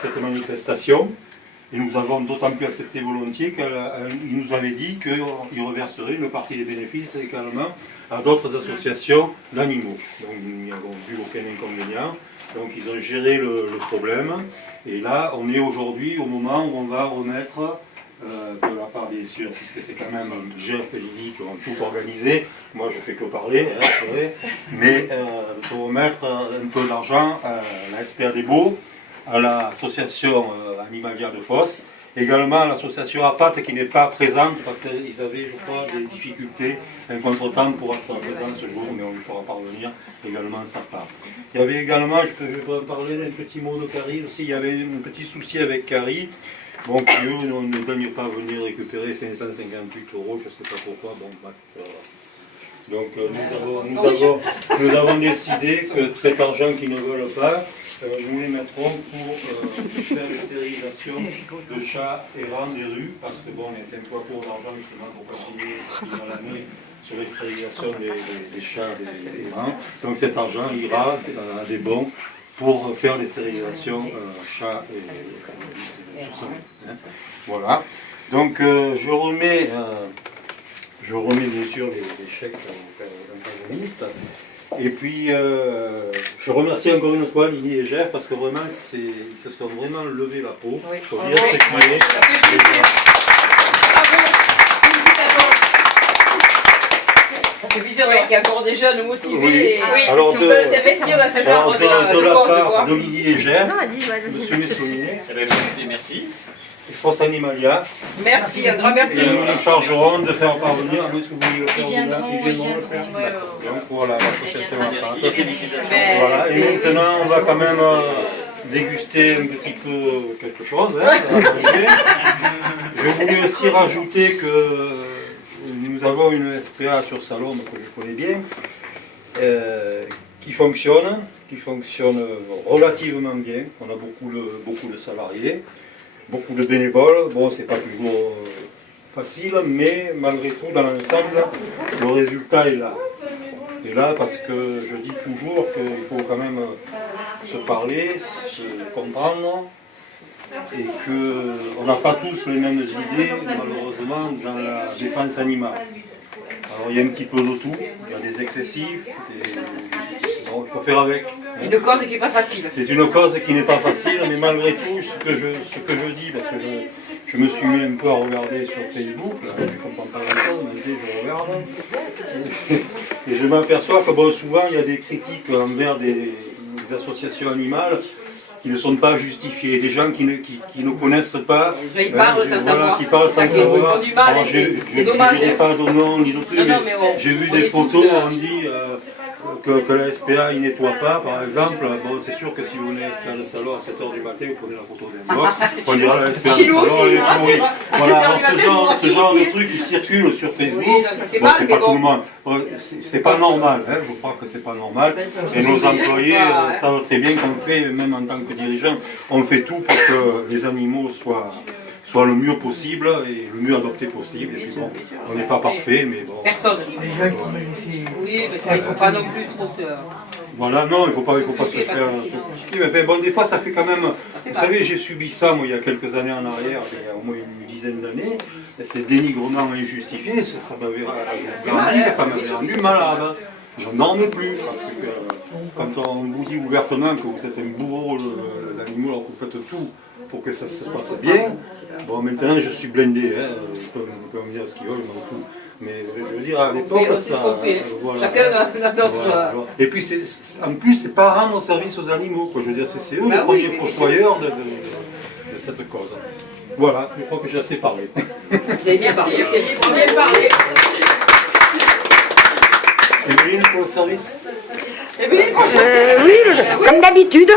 cette manifestation. Et nous avons d'autant plus accepté volontiers qu'il nous avait dit qu'il reverserait une partie des bénéfices également à d'autres associations d'animaux. Donc nous n'y avons vu aucun inconvénient. Donc ils ont géré le problème. Et là, on est aujourd'hui au moment où on va remettre, de la part des sûr, puisque c'est quand même Jeff et Lydie qui ont tout organisé, moi je fais que parler, hein, c'est vrai, mais de remettre un peu d'argent à la SPA des Baux, à l'association animalière de Fosse, également à l'association APAT qui n'est pas présente parce qu'ils avaient, je crois, des difficultés, un contretemps pour être présent ce jour, mais on lui fera parvenir également sa part. Il y avait également, je peux en parler d'un petit mot de Carrie aussi, il y avait un petit souci avec Carrie, bon, qui eux ne gagnent pas à venir récupérer 558 €, je ne sais pas pourquoi, bon, donc nous avons décidé que cet argent qu'ils ne veulent pas, nous les mettrons pour faire les stérilisations de chats errants des rues, parce que bon, on est un peu court d'argent justement pour continuer dans l'année sur les stérilisations des chats errants. Donc cet argent ira à des bons pour faire les stérilisations chats et sur ça. Hein. Voilà. Donc je remets bien sûr les chèques aux antagonistes. Et puis, je remercie encore une fois Lydie et Jeff parce que vraiment, ils se sont vraiment levé la peau. Oui. Faut dire ce qu'il est. Ça fait plaisir qu'il y a encore des jeunes motivés. Oui. Et Alors, si on veut s'investir dans ce genre de la part de Lydie et Jeff, monsieur Messonnier, merci. Force Animalia. Merci, un grand merci. Et nous nous chargerons de faire parvenir, à moins que vous vouliez le faire. Ils viendront le faire. Donc voilà, l'association APAT. Félicitations. Voilà, et maintenant on va quand même déguster un petit peu quelque chose. Hein, je voulais aussi rajouter que nous avons une SPA sur Salon que je connais bien, qui fonctionne relativement bien. On a beaucoup de salariés. Beaucoup de bénévoles, bon c'est pas toujours facile, mais malgré tout dans l'ensemble, le résultat est là. Et là parce que je dis toujours qu'il faut quand même se parler, se comprendre, et qu'on n'a pas tous les mêmes idées malheureusement dans la défense animale. Alors il y a un petit peu de tout, il y a des excessifs, bon, il faut faire avec. Une cause qui n'est pas facile. C'est une cause qui n'est pas facile, mais malgré tout, ce que je dis, parce que je me suis mis un peu à regarder sur Facebook, là, je ne comprends pas grand-chose, mais je regarde, et je m'aperçois que bon, souvent il y a des critiques envers des associations animales qui ne sont pas justifiées, des gens qui ne connaissent pas, ils parlent sans savoir. qui parlent sans savoir. Je ne dirai pas de nom ni de truc, mais j'ai vu des photos où on dit que la SPA il nettoie pas, par exemple. Bon, c'est sûr que si vous venez à la SPA de Salon à 7h du matin, vous prenez la photo d'un box, on dira la SPA de Salon, elle est pourrie. Voilà, alors ce genre de trucs qui circulent sur Facebook, bon, c'est pas tout le monde. C'est pas normal, hein, je crois que c'est pas normal. Et nos employés savent très bien qu'on fait, même en tant que dirigeant, on fait tout pour que les animaux soient le mieux possible et le mieux adopté possible. Et puis bon, on n'est pas parfait, mais bon. Personne. Oui, mais il ne faut pas non plus trop se... Voilà, non, il ne faut pas se faire soucier. Mais bon, des fois, ça fait quand même... Vous savez, j'ai subi ça, moi, il y a quelques années en arrière, il y a au moins une dizaine d'années. Ces dénigrements injustifiés, ça m'avait rendu malade. J'en dormais plus, parce que quand on vous dit ouvertement que vous êtes un bourreau d'animaux, alors que vous faites tout pour que ça se passe bien, bon, maintenant je suis blindé, hein, ils peuvent me dire ce qu'ils veulent, je m'en fous. Mais je veux dire, à l'époque, ça... Voilà, chacun a d'autres... Voilà. Et puis, en plus, c'est pas rendre service aux animaux, quoi. Je veux dire, c'est eux les premiers poursuiveurs de cette cause. Voilà, je crois que j'ai assez parlé. Vous avez bien parlé, vous avez bien parlé. Evelyne, pour le service? Evelyne, pour le service. Oui, comme d'habitude.